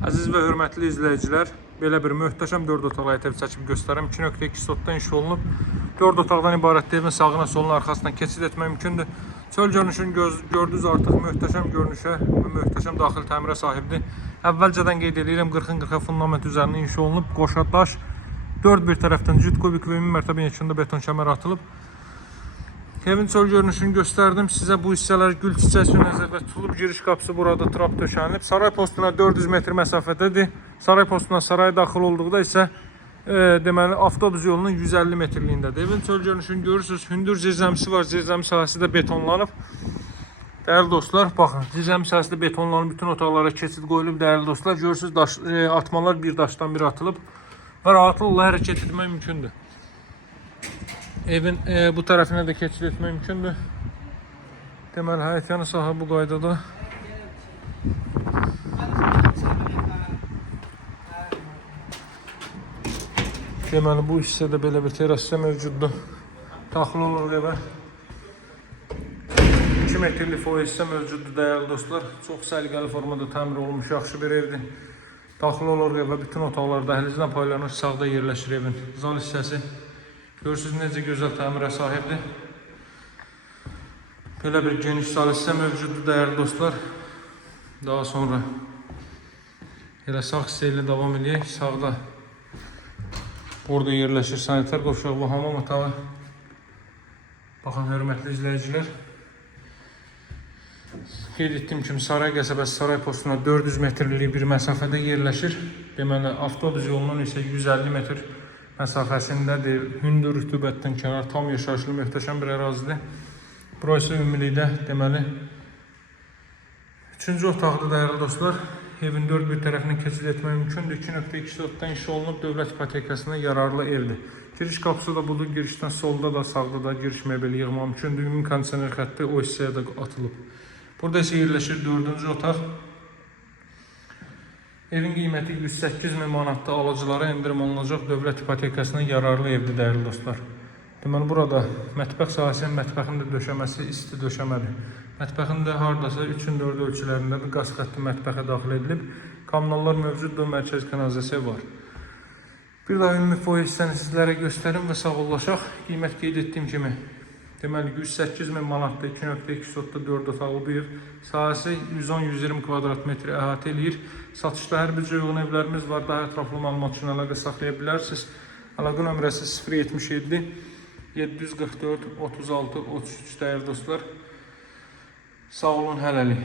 Əziz və hörmətli izləyicilər, belə bir möhtəşəm 4 otaqlı ev çəkib göstərim. 2.2 sotdan inşa olunub. 4 otaqdan ibarət evin sağına soluna arxasından keçid etmək mümkündür. Çöl görünüşünü gördünüz, artıq möhtəşəm görünüşə və möhtəşəm daxili təmirə sahibdir. Əvvəlcədən qeyd edirəm, 40-40 fundament üzərində inşa olunub. Qoşa daş, 4 bir tərəfdən cüt kubik və ümumi mərtəbə yekunda beton kəmər atılıb. Evin çöl görünüşünü gösterdim. Sizə bu hissələr gül çiçəsi nəzərdə tutulub. Giriş qapısı burada trap döşənilib. Saray postuna 400 metr məsafədədir. Saray postuna saraya daxil olduqda isə deməli avtobus yolunun 150 metrliyindədir. Evin çöl görünüşünü görürsünüz. Hündür zirzəmisi var. Zirzəmi sahəsi də betonlanıb. Dəyərli dostlar, baxın, zirzəmi sahəsi də betonlanıb. Bütün otaqlara keçid qoyulub. Dəyərli dostlar, görürsünüz atmalar bir daşdan bir atılıb və rahatlıqla hərəkət etmək mümkündür. Evin bu tərəfinə də keçid etmək mümkündür. Deməli, həyətyanı sahə bu qaydada. Deməli, bu hissədə belə bir terrasya mövcuddur. Daxil olur evə. 2 metrlik foyer hissə mövcuddur, dəyərli dostlar. Çox səliqəli formada təmir olunmuş, yaxşı bir evdir. Daxil olur evə, bütün otaqlar dəhlizdən paylanır, sağda yerləşir evin zal hissəsi. Görürsünüz necə gözəl təmirə sahibdir. Belə bir geniş zal hissə mövcuddur, dəyərli dostlar. Daha sonra elə sağ hissə ilə davam edək. Sağda burada yerləşir sanitar qovşaq və hamam otağı. Baxın, hörmətli izləyicilər. Qeyd etdiyim kimi Saray qəsəbəsi Saray postuna 400 metrlik bir məsafədə yerləşir. Deməli, avtobus yolunun isə 150 metr məsafəsindədir. Hündür rütubətdən kənar, tam yaşayışlı, möhtəşəm bir ərazidir. Burası ümumilikdə deməli 3-cü otaqda, dəyərli dostlar. Evin 4 bir tərəfindən keçid etmək mümkündür. 2.2 sotdan inşa olunub, dövlət ipotekasına yararlı evdir. Giriş qapısı da budur. Girişdən solda da, sağda da giriş mebeli yığmaq mümkündür. Ümumi kondisioner xətti o hissəyə də atılıb. Burada isə yerləşir 4-cü otaq. Evin qiyməti 108.000 manatda alıcılara endirim olunacaq, dövlət ipotekasına yararlı evdir, dəyərli dostlar. Deməli, burada mətbəx sahəsinin, mətbəxin də döşəməsi isti döşəmədir. Mətbəxin də hardasa 3-4 ölçülərində bir qaz xətti mətbəxə daxil edilib. Kommunallar mövcuddur, mərkəz kanalizasiya var. Bir daha ümumi foyer hissəni sizlərə göstərim və sağollaşaq. Qiymət qeyd etdiyim kimi, deməli 108.000 manatda 2.2 sotda 4 otaqlı bir ev. Sahəsi 110-120 kvadrat metri əhatə eləyir. Satışda hər bir uyğun evlərimiz var. Daha ətraflı məlumat üçün əlaqə saxlaya bilərsiniz. Əlaqə nömrəsi 077 744 36 33, dəyərli dostlar. Sağ olun, hələlik.